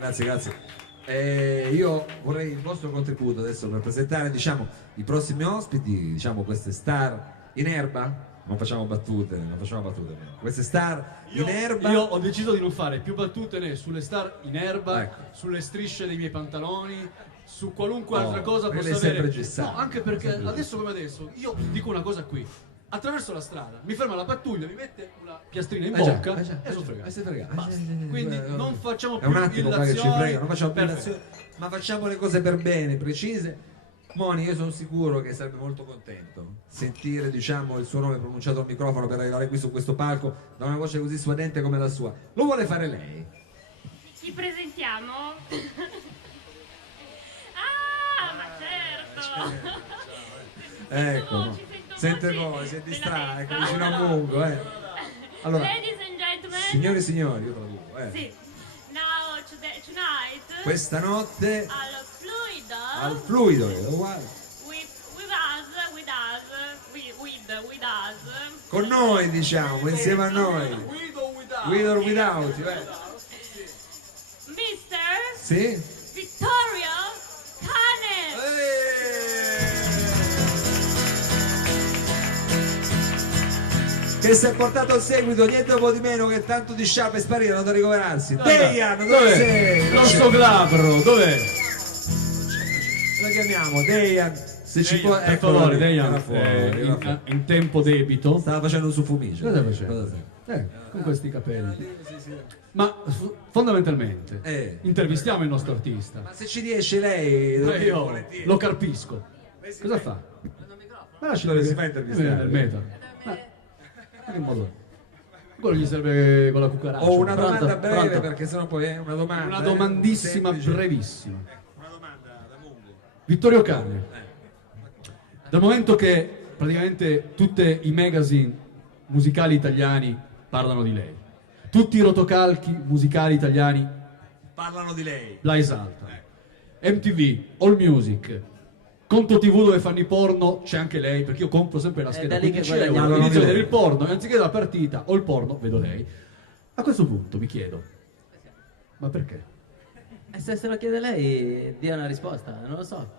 Grazie, grazie. Io vorrei il vostro contributo adesso per presentare, diciamo, i prossimi ospiti, diciamo, queste star in erba. Non facciamo battute, non facciamo battute. Queste star in erba. Io ho deciso di non fare più battute né sulle star in erba, Ecco. sulle strisce dei miei pantaloni, su qualunque No, altra cosa perché possa lei è sempre avere. gessato. No, anche perché Sempre adesso come adesso, io dico una cosa qui. Attraverso la strada, mi ferma la pattuglia, mi mette una piastrina in bocca e sono fregato. sei fregato. Basta. Quindi non facciamo È un più attimo qua che ci illazioni. frega, non facciamo più Perfetto. illazioni, ma facciamo le cose per bene, precise. Moni, io sono sicuro che sarebbe molto contento sentire, diciamo, il suo nome pronunciato al microfono per arrivare qui su questo palco da una voce così suadente come la sua. Lo vuole fare lei? Ci presentiamo? Ah, ma certo! Ecco, sente voci voi, si è della distratto, destra. vicino a Mungo, Allora, Ladies and gentlemen, signori e signori, io traduco, sì. Now, tonight, questa notte al fluido, al fluido, uguale. with us, Con noi, diciamo, insieme a noi. With or without, Mr. Sì? Vittorio Cane! Che si è portato al seguito niente po' di meno che tanto di sciarpe è sparito, è andato a ricoverarsi. Dai, Dejan, dove dov'è? sei? L'orso glabro, dov'è? Lo chiamiamo Dejan. Se ci può, Per eccolo favore, lì, Dejan, era fuori, era fuori. in tempo debito. Stava facendo un suffumicio. Cosa stai facendo? Con questi capelli. Ma fondamentalmente intervistiamo il nostro artista. Ma se ci riesce lei, Io volentieri. lo carpisco. Cosa fa? Ma lascialo Dove che si fa intervistare? il meta. Ma che modo? Quello gli serve con la cucaraccia. Ho una Pronto? domanda breve Pronto? perché sennò poi è una domanda. Una domandissima, semplice. brevissima. Una domanda da Mungo. Vittorio Cane, dal momento che praticamente tutti i magazine musicali italiani parlano di lei, tutti i rotocalchi musicali italiani Parlano di lei. la esaltano, MTV, All Music, Conto TV dove fanno i porno c'è anche lei, perché io compro sempre la scheda da lì che 15 euro, guadagniamo. inizio a vedere il porno e anziché la partita o il porno vedo lei. A questo punto mi chiedo, ma perché? E se lo chiede lei, dia una risposta, non lo so.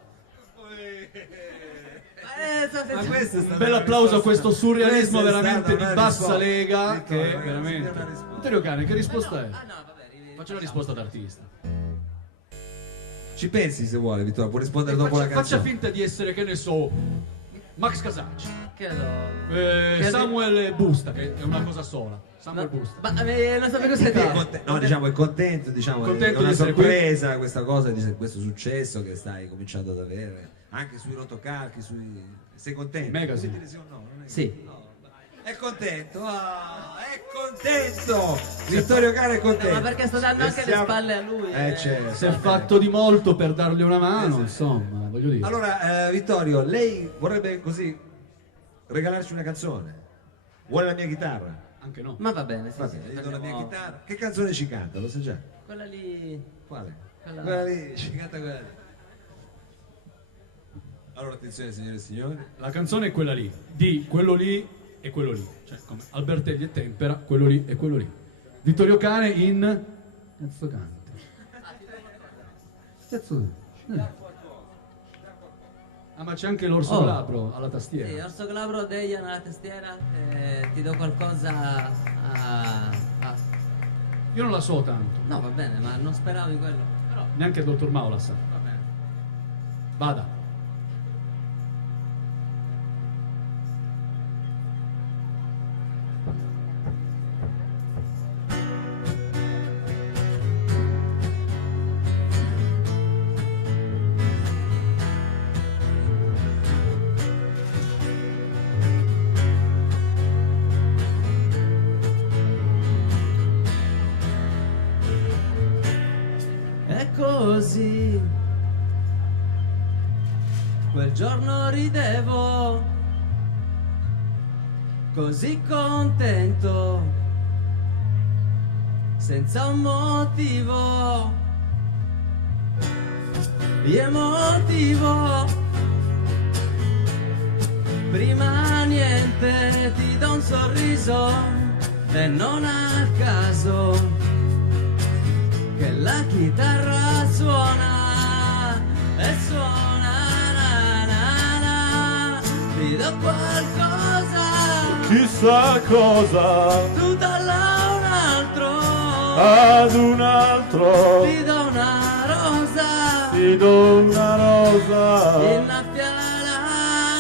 Ma questo è Un stato bel una applauso a risposta- questo surrealismo questa è veramente stata di una bassa risposta. lega Vittorio, che ragazzi, veramente... dia una risposta. Vittorio Cane, che risposta è? Ah no, vabbè, Faccio una risposta d'artista. Ci pensi se vuole, Vittorio, può rispondere dopo la Faccia canzone. finta di essere, che ne so, Max Casacci, Credo. Samuel Busta, che è una cosa sola. Samuel Ma, Busta. non sapevo cosa È dire. no, diciamo, è contento, diciamo, Contento è una di essere sorpresa questa cosa, di questo successo che stai cominciando ad avere, anche sui rotocalchi, sei contento? Magazine. Puoi dire sì o no? Non è- Sì. no. È contento, è contento! Vittorio Cane è contento. Ma perché sto dando E anche le siamo- spalle a lui. Certo. Si è fatto di molto per dargli una mano, insomma, voglio dire. Allora, Vittorio, lei vorrebbe così regalarci una canzone? Vuole la mia chitarra? Anche no. Ma va bene, sì, Va sì, bene, gli do la mia facciamo- chitarra. Che canzone ci canta? Lo sai già? Quella lì. Quale? Quella- lì, ci canta quella lì. Allora, attenzione signore e signori. La canzone è quella lì, di quello lì e quello lì. Cioè, come Albertelli e Tempera, quello lì e quello lì. Vittorio Cane in... Cazzo canta. Cazzo Ah, ma c'è anche l'orso Oh. glabro alla Sì, tastiera. Orso Glabro, Dejan alla tastiera, ti do qualcosa a... Io non la so tanto, No, va bene, ma non speravo in quello. Però, neanche il dottor Mao la sa. va bene. Vada. È così. Quel giorno ridevo, così contento, senza un motivo. Emotivo. Prima niente ti do un sorriso e non a caso che la chitarra suona e suona, na, na, na. Ti do qualcosa, chissà cosa, tu dalla un altro, ad un altro ti do una rosa, ti do una rosa. innaffia la la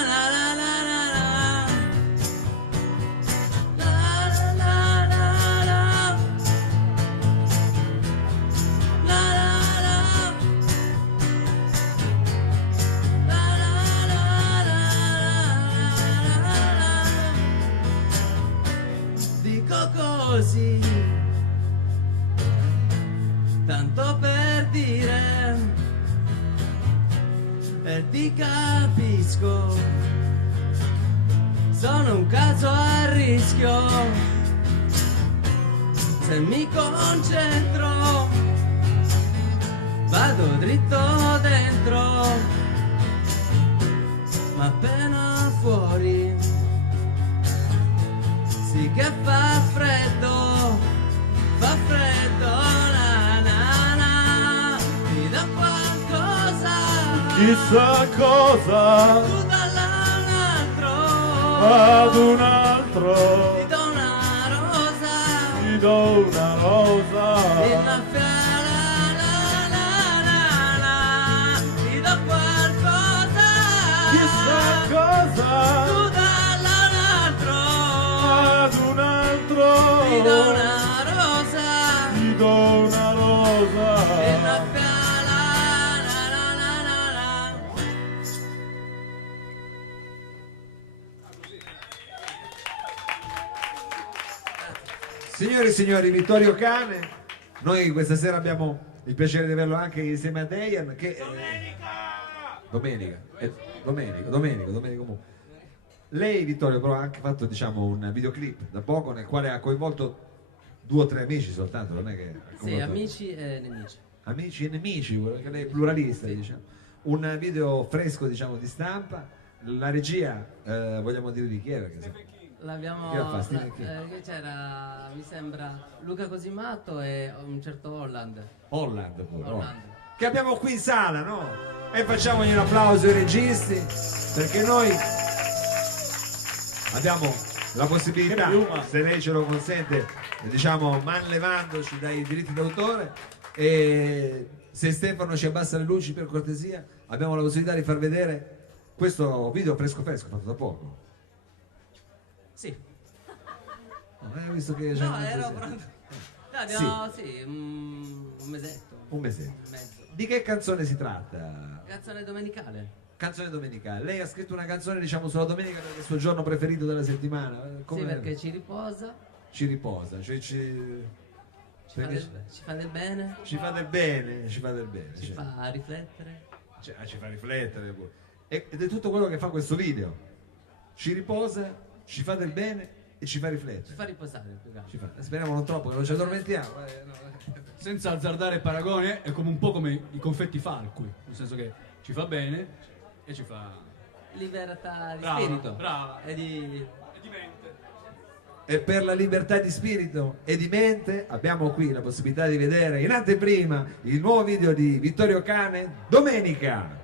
la la la la la la la la dico così, tanto per dire, e ti capisco, sono un caso a rischio, se mi concentro vado dritto dentro, ma appena fuori sì che fa freddo, na na na, mi dà qualcosa, Chissà cosa, tu dalla un altro, ad un altro ti do una rosa, ti do una rosa. innaffia la la la la la, ti do qualcosa, Chissà cosa, tu dalla un altro, ad un altro ti do una rosa, ti do una rosa. innaffia la la la la la la. Signore e signori, Vittorio Cane, noi questa sera abbiamo il piacere di averlo anche insieme a Dejan che domenica Mu. Lei, Vittorio, però ha anche fatto, diciamo, un videoclip da poco nel quale ha coinvolto 2 o 3 amici soltanto, non è che ha Sì, coinvolto- amici e nemici. amici e nemici, perché lei è pluralista, diciamo. Un video fresco, diciamo, di stampa. La regia, vogliamo dire di chi era? Perché se- L'abbiamo. Chi la fa? Steve chi? Che c'era, mi sembra, Luca Cosimato e un certo Holland. Holland pure, no? Holland. Che abbiamo qui in sala, no? E facciamogli un applauso ai registi, perché noi abbiamo la possibilità, se lei ce lo consente, diciamo, manlevandoci dai diritti d'autore, e se Stefano ci abbassa le luci per cortesia, abbiamo la possibilità di far vedere questo video fresco fatto da poco. Sì. Hai visto che c'è No, un ero mezzo- pronto. No, abbiamo, sì, un mesetto. un mesetto. Mezzo. Di che canzone si tratta? Canzone domenicale. Canzone domenicale. Lei ha scritto una canzone, diciamo, sulla domenica perché è il suo giorno preferito della settimana. Come Sì, perché ci riposa, ci riposa, cioè ci perché ci fa del bene, ci fa del bene, ci fa del bene. ci cioè, fa riflettere. ci fa riflettere pure. Ed è tutto quello che fa questo video. Ci riposa, ci fa del bene e ci fa Ci riflettere. fa riposare più che altro. Speriamo non troppo, che non ci addormentiamo. Senza azzardare paragone, è come un po' come i confetti falqui, nel senso che ci fa bene e ci fa... Libertà di Brava, spirito. brava. E di... E di mente. E per la libertà di spirito e di mente abbiamo qui la possibilità di vedere in anteprima il nuovo video di Vittorio Cane, Domenica.